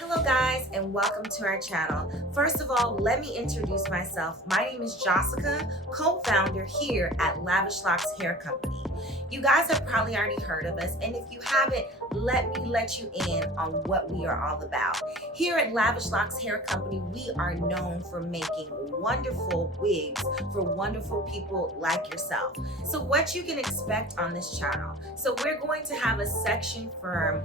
Hello guys and welcome to our channel. First of all, let me introduce myself. My name is Jessica, co-founder here at Lavish Locs Hair Company. You guys have probably already heard of us, and if you haven't, let me let you in on what we are all about. Here at Lavish Locs Hair Company, we are known for making wonderful wigs for wonderful people like yourself. So what you can expect on this channel. So we're going to have a section for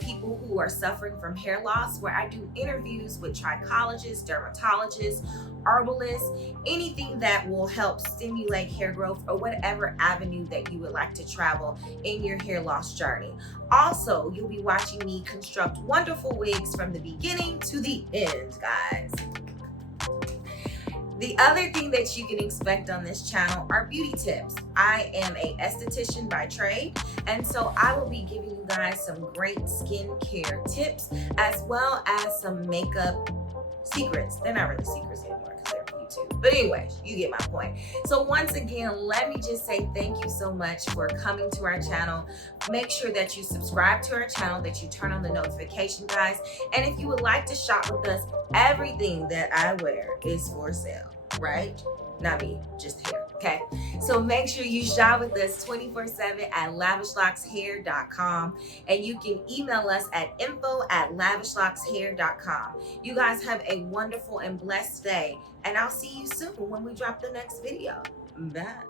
people who are suffering from hair loss, where I do interviews with trichologists, dermatologists, herbalists, anything that will help stimulate hair growth or whatever avenue that you would like to travel in your hair loss journey. Also, you'll be watching me construct wonderful wigs from the beginning to the end, guys. The other thing that you can expect on this channel are beauty tips. I am an esthetician by trade, and so I will be giving you guys some great skincare tips as well as some makeup secrets. They're not really secrets anymore because they're for YouTube. But anyways, you get my point. So once again, let me just say thank you so much for coming to our channel. Make sure that you subscribe to our channel, that you turn on the notification, guys. And if you would like to shop with us, everything that I wear is for sale, right? Not me, just hair, okay? So make sure you shop with us 24/7 at lavishlocshair.com, and you can email us at info@lavishlocshair.com. You guys have a wonderful and blessed day, and I'll see you soon when we drop the next video. Bye.